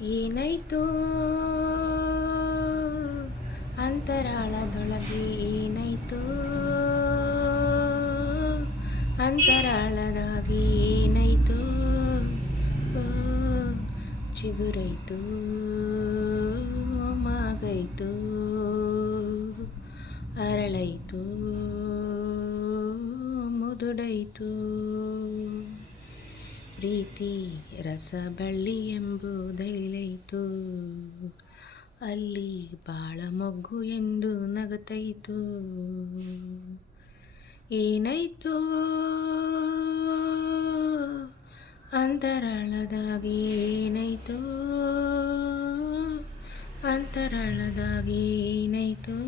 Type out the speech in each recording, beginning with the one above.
ಏನಾಯ್ತೋ ಅಂತರಾಳದೊಳಗೆ ಏನಾಯ್ತೋ ಅಂತರಾಳದಾಗೆ ಏನಾಯ್ತೋ ಓ, ಚಿಗುರೈತೋ ಮಾಗೈತೋ ಅರಳೈತೋ ಮುದುಡೈತೋ ಪ್ರೀತಿ ರಸಬಳ್ಳಿ ಎಂಬುದೈಲೈತು ಅಲ್ಲಿ ಬಾಳ ಮೊಗ್ಗು ಎಂದು ನಗತೈತು ಏನಾಯ್ತೋ ಅಂತರಾಳದಾಗಿ ಏನಾಯ್ತೋ ಅಂತರಾಳದಾಗಿ ಏನಾಯ್ತೋ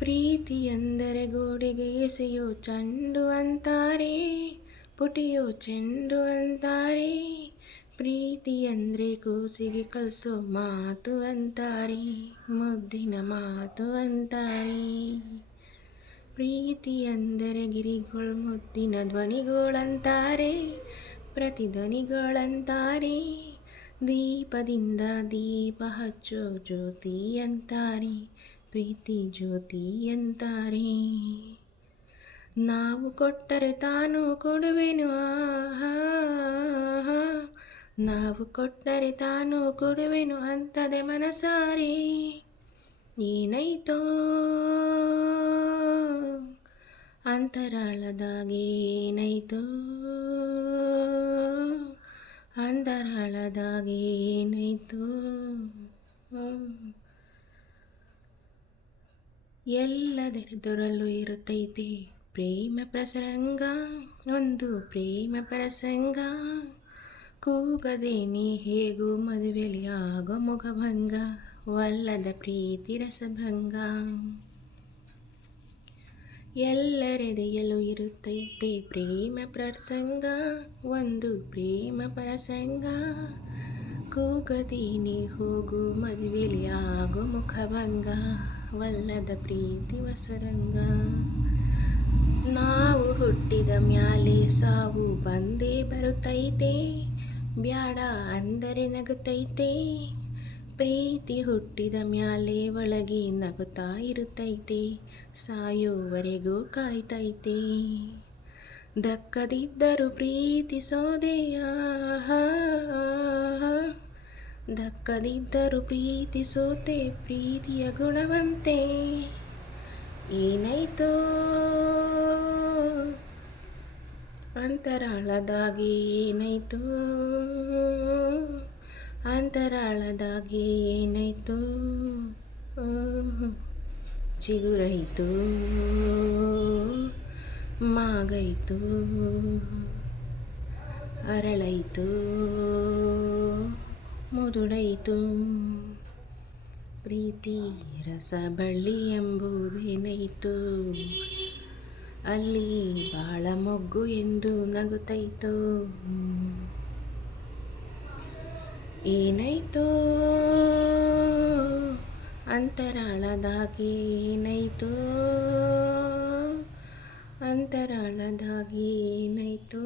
ಪ್ರೀತಿ ಎಂದರೆ ಗೋಡೆಗೆ ಎಸೆಯೋ ಚೆಂಡು ಅಂತಾರೆ, ಪುಟಿಯೋ ಚೆಂಡು ಅಂತಾರೆ. ಪ್ರೀತಿ ಅಂದರೆ ಕೂಸಿಗೆ ಕಲಿಸೋ ಮಾತು ಅಂತಾರೆ, ಮುದ್ದಿನ ಮಾತು ಅಂತಾರೆ. ಪ್ರೀತಿ ಅಂದರೆ ಗಿರಿಗಳು ಮುದ್ದಿನ ಧ್ವನಿಗಳಂತಾರೆ, ಪ್ರತಿಧ್ವನಿಗಳಂತಾರೆ. ದೀಪದಿಂದ ದೀಪ ಹಚ್ಚೋ ಜ್ಯೋತಿ ಅಂತಾರೆ, ಪ್ರೀತಿ ಜ್ಯೋತಿ ಅಂತಾರೆ. ನಾವು ಕೊಟ್ಟರೆ ತಾನು ಕೊಡುವೆನು ಆಹಾ, ನಾವು ಕೊಟ್ಟರೆ ತಾನು ಕೊಡುವೆನು ಅಂತದೆ ಮನಸಾರೆ. ಏನಾಯ್ತೋ ಅಂತರಾಳದಾಗೆ ಏನಾಯ್ತೋ ಅಂತರಾಳದಾಗೆ ಏನಾಯ್ತೋ ಎಲ್ಲದರಲ್ಲೂ ಇರುತ್ತೈತೆ ಪ್ರೇಮ ಪ್ರಸರಂಗ, ಒಂದು ಪ್ರೇಮ ಪ್ರಸಂಗ. ಕೂಗದೇನೆ ಹೇಗೂ ಮದುವೆಲಿ ಆಗೋ ಮುಖಭಂಗ, ವಲ್ಲದ ಪ್ರೀತಿ ರಸಭಂಗ. ಎಲ್ಲರೆದೆಯಲ್ಲೂ ಇರುತ್ತೈತೆ ಪ್ರೇಮ ಪ್ರಸಂಗ, ಒಂದು ಪ್ರೇಮ ಪ್ರಸಂಗ. ಕೂಗದೇನೆ ಹೋಗು ಮದುವೆಲಿ ಆಗೋ ಮುಖಭಂಗ, ವಲ್ಲದ ಪ್ರೀತಿ ವಸರಂಗ. ನಾವು ಹುಟ್ಟಿದ ಮ್ಯಾಲೆ ಸಾವು ಬಂದೇ ಬರುತ್ತೈತೆ, ಬ್ಯಾಡ ಅಂದರೆ ನಗುತ್ತೈತೆ. ಪ್ರೀತಿ ಹುಟ್ಟಿದ ಮ್ಯಾಲೆ ಒಳಗೆ ನಗುತ್ತಾ ಇರುತ್ತೈತೆ, ಸಾಯೋವರೆಗೂ ಕಾಯ್ತೈತೆ. ದಕ್ಕದಿದ್ದರೂ ಪ್ರೀತಿಸೋದೆಯ, ದಕ್ಕದಿದ್ದರೂ ಪ್ರೀತಿಸೋತೆ ಪ್ರೀತಿಯ ಗುಣವಂತೆ. ಏನಾಯ್ತೋ ಅಂತರಾಳದಾಗೆ ಏನಾಯ್ತೋ ಅಂತರಾಳದಾಗೆ ಏನಾಯ್ತೋ ಚಿಗುರೈತೋ ಮಾಗೈತೋ ಅರಳೈತೋ ಮುದುಡೈತು. ಪ್ರೀತಿ ರಸಬಳ್ಳಿ ಎಂಬುದೇನೈತು ಅಲ್ಲಿ ಬಾಳ ಮೊಗ್ಗು ಎಂದು ನಗುತ್ತೈತೋ. ಏನಾಯ್ತೋ ಅಂತರಾಳದಾಗೆ ಏನಾಯ್ತೋ ಅಂತರಾಳದಾಗೆ ಏನಾಯ್ತೋ.